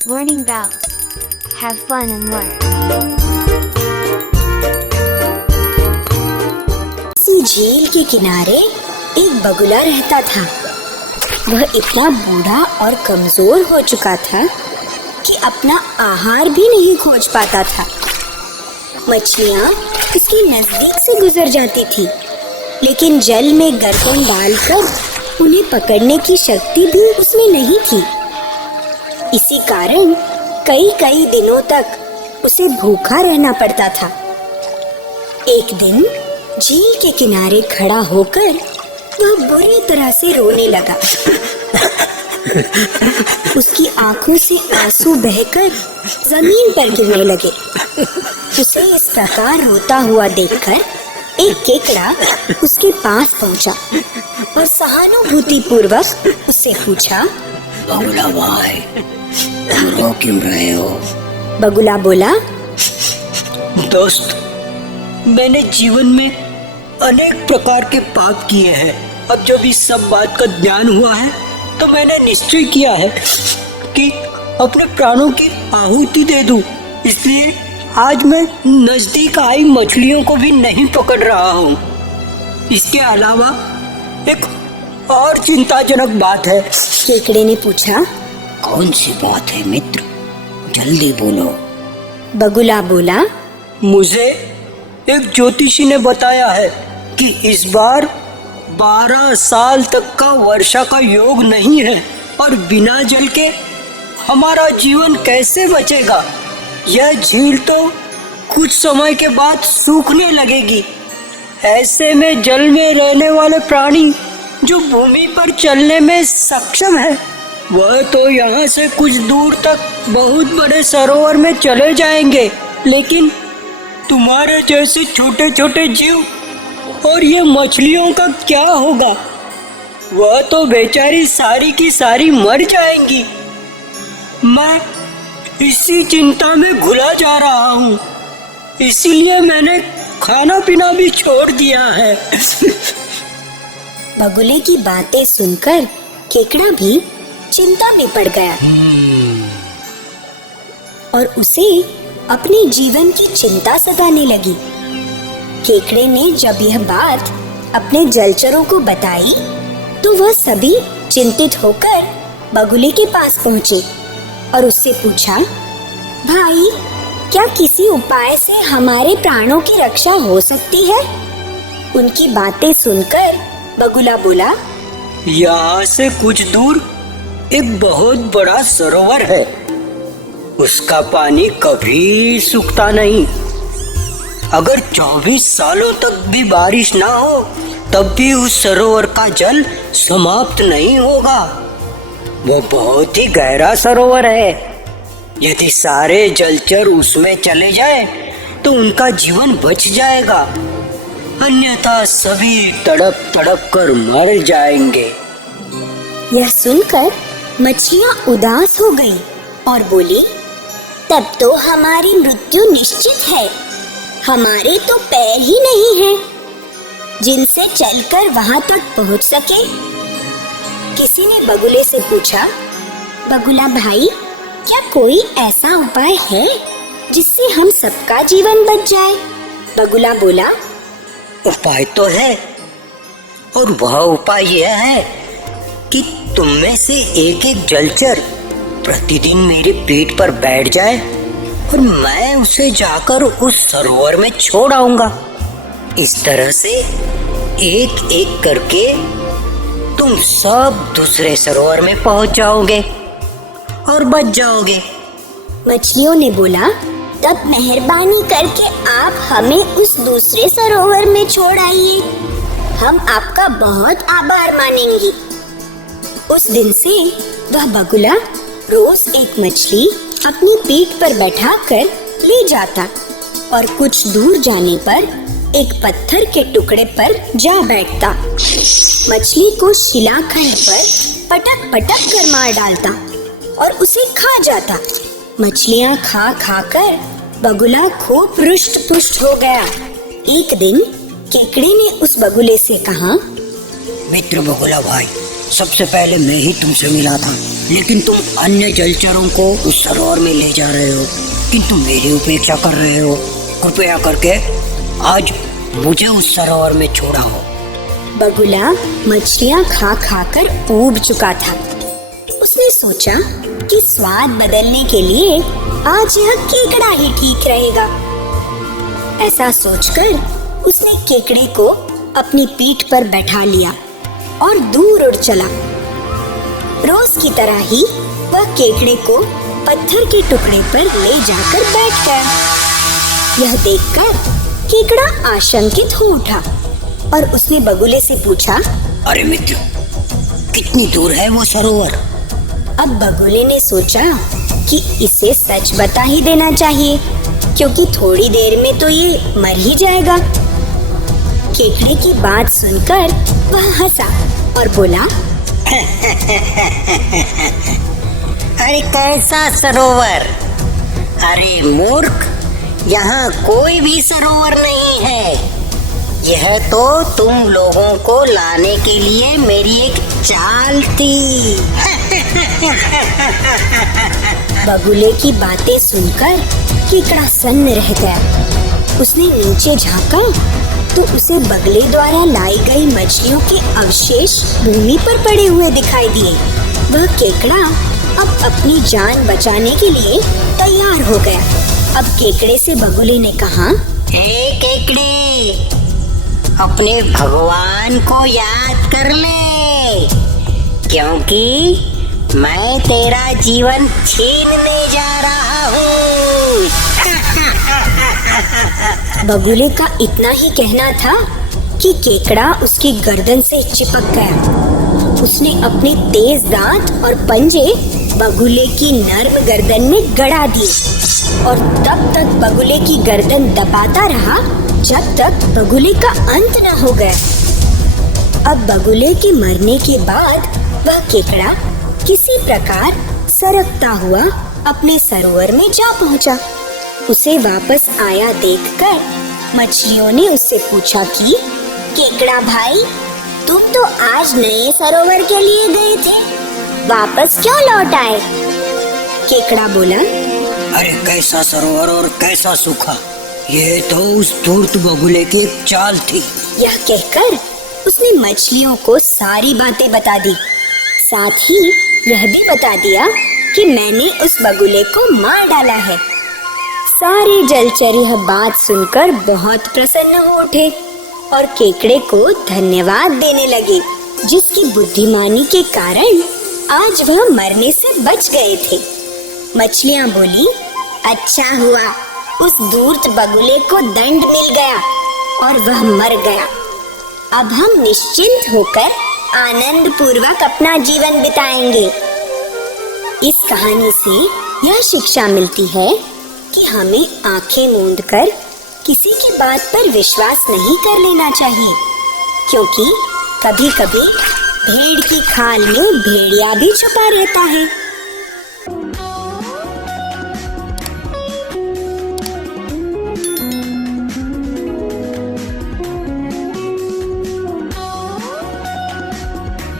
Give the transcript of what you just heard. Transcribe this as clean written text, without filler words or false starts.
Warning bells. Have fun and learn. इसी झील के किनारे एक बगुला रहता था। वह इतना बूढ़ा और कमजोर हो चुका था कि अपना आहार भी नहीं खोज पाता था। मछलियाँ उसके नजदीक से गुजर जाती थी, लेकिन जल में गर्दन डालकर उन्हें पकड़ने की शक्ति भी उसमें नहीं थी। इसी कारण कई दिनों तक उसे भूखा रहना पड़ता था। एक दिन झील के किनारे खड़ा होकर वह बुरी तरह से रोने लगा। उसकी आंखों से आंसू बहकर जमीन पर गिरने लगे। उसे इस प्रकार रोता हुआ देखकर एक केकड़ा उसके पास पहुंचा और सहानुभूति पूर्वक उससे पूछा, बगुला भाई, तुम रो क्यों रहे हो? बगुला बोला, दोस्त, मैंने जीवन में अनेक प्रकार के पाप किए हैं। अब जब इस सब बात का ज्ञान हुआ है तो मैंने निश्चय किया है कि अपने प्राणों की आहुति दे दूं। इसलिए आज मैं नजदीक आई मछलियों को भी नहीं पकड़ रहा हूँ। इसके अलावा एक और चिंताजनक बात है। केकड़े ने पूछा, कौन सी बात है मित्र? जल्दी बोलो। बगुला बोला, मुझे एक ज्योतिषी ने बताया है कि इस बार 12 साल तक का वर्षा का योग नहीं है और बिना जल के हमारा जीवन कैसे बचेगा? यह झील तो कुछ समय के बाद सूखने लगेगी। ऐसे में जल में रहने वाले प्राणी जो भूमि पर चलने में सक्षम है, वह तो यहाँ से कुछ दूर तक बहुत बड़े सरोवर में चले जाएंगे, लेकिन तुम्हारे जैसे छोटे छोटे जीव और ये मछलियों का क्या होगा? वह तो बेचारी सारी की सारी मर जाएंगी। मैं इसी चिंता में घुला जा रहा हूँ, इसीलिए मैंने खाना पीना भी छोड़ दिया है। बगुले की बातें सुनकर केकड़ा भी चिंता में पड़ गया और उसे अपने जीवन की चिंता सताने लगी। केकड़े ने जब यह बात अपने जलचरों को बताई तो वह सभी चिंतित होकर बगुले के पास पहुंचे और उससे पूछा, भाई, क्या किसी उपाय से हमारे प्राणों की रक्षा हो सकती है? उनकी बातें सुनकर बगुला बोला, यहाँ से कुछ दूर एक बहुत बड़ा सरोवर है। उसका पानी कभी सूखता नहीं। अगर 24 सालों तक भी बारिश ना हो तब भी उस सरोवर का जल समाप्त नहीं होगा। वो बहुत ही गहरा सरोवर है। यदि सारे जलचर उसमें चले जाएं, तो उनका जीवन बच जाएगा, अन्यथा सभी तड़प तड़प कर मर जाएंगे। यह सुनकर मछलियाँ उदास हो गईं और बोली, तब तो हमारी मृत्यु निश्चित है। हमारे तो पैर ही नहीं हैं जिनसे चलकर वहां तक पहुंच सके। किसी ने बगुले से पूछा, बगुला भाई, क्या कोई ऐसा उपाय है जिससे हम सबका जीवन बच जाए? बगुला बोला, उपाय तो है, और वह उपाय यह है कि तुम में से एक एक जलचर प्रतिदिन मेरे पेट पर बैठ जाए और मैं उसे जाकर उस सरोवर में छोड़ आऊंगा। इस तरह से एक एक करके तुम सब दूसरे सरोवर में पहुंच जाओगे और बच जाओगे। मछलियों ने बोला, तब मेहरबानी करके आप हमें उस दूसरे सरोवर में छोड़ आइए। हम आपका बहुत आभार मानेंगे। उस दिन से वह बगुला रोज एक मछली अपनी पीठ पर बैठाकर ले जाता और कुछ दूर जाने पर एक पत्थर के टुकड़े पर जा बैठता। मछली को शिलाखंड पर पटक पटक कर मार डालता और उसे खा जाता। मछलियाँ खा खा कर बगुला खूब रुष्ट पुष्ट हो गया। एक दिन केकड़े ने उस बगुले से कहा, मित्र बगुला भाई, सबसे पहले मैं ही तुमसे मिला था। लेकिन तुम अन्य जलचरों को उस सरोवर में ले जा रहे हो, किंतु मेरी उपेक्षा कर रहे हो। कृपया करके आज मुझे उस सरोवर में छोड़ाओ। बगुला मछलियाँ खा खा कर ऊब चुका था। उसने सोचा कि स्वाद बदलने के लिए आज यह केकड़ा ही ठीक रहेगा। ऐसा सोचकर उसने केकड़े को अपनी पीठ पर बैठा लिया और दूर उड़ चला। रोज की तरह ही वह केकड़े को पत्थर के टुकड़े पर ले जाकर बैठ गया। यह देखकर केकड़ा आशंकित हो उठा और उसने बगुले से पूछा, अरे मित्र, कितनी दूर है वो सरोवर? अब बगुले ने सोचा कि इसे सच बता ही देना चाहिए, क्योंकि थोड़ी देर में तो ये मर ही जाएगा। केकड़े की बात सुनकर वह हंसा और बोला, अरे कैसा सरोवर? अरे मूर्ख, यहाँ कोई भी सरोवर नहीं है। यह तो तुम लोगों को लाने के लिए मेरी एक चाल थी। बगुले की बातें सुनकर केकड़ा सन्न रह गया। उसने नीचे झांका तो उसे बगले द्वारा लाई गई मछलियों के अवशेष भूमि पर पड़े हुए दिखाई दिए। वह केकड़ा अब अपनी जान बचाने के लिए तैयार हो गया। अब केकड़े से बगुले ने कहा, हे केकड़े, अपने भगवान को याद कर ले, क्योंकि मैं तेरा जीवन छीनने जा रहा हूँ। बगुले का इतना ही कहना था कि केकड़ा उसकी गर्दन से चिपक गया। उसने अपने तेज दांत और पंजे बगुले की नर्म गर्दन में गड़ा दिए और तब तक बगुले की गर्दन दबाता रहा जब तक बगुले का अंत न हो गया। अब बगुले के मरने के बाद वह केकड़ा किसी प्रकार सरकता हुआ अपने सरोवर में जा पहुंचा। उसे वापस आया देखकर मछलियों ने उससे पूछा कि केकड़ा भाई, तुम तो आज नए सरोवर के लिए गए थे, वापस क्यों लौट आए? केकड़ा बोला, अरे कैसा सरोवर और कैसा सूखा, ये तो उस धूर्त बगुले की एक चाल थी। यह कहकर उसने मछलियों को सारी बातें बता दी। साथ ही यह भी बता दिया कि मैंने उस बगुले को मार डाला है। सारे जलचर यह बात सुनकर बहुत प्रसन्न हो उठे और केकड़े को धन्यवाद देने लगे, जिसकी बुद्धिमानी के कारण आज वह मरने से बच गए थे। मछलियां बोली, अच्छा हुआ उस धूर्त बगुले को दंड मिल गया और वह मर गया। अब हम निश्चिंत होकर आनंद पूर्वक अपना जीवन बिताएंगे। इस कहानी से यह शिक्षा मिलती है कि हमें आंखें मूंद कर किसी की बात पर विश्वास नहीं कर लेना चाहिए, क्योंकि कभी-कभी भेड़ की खाल में भेड़िया भी छुपा रहता है।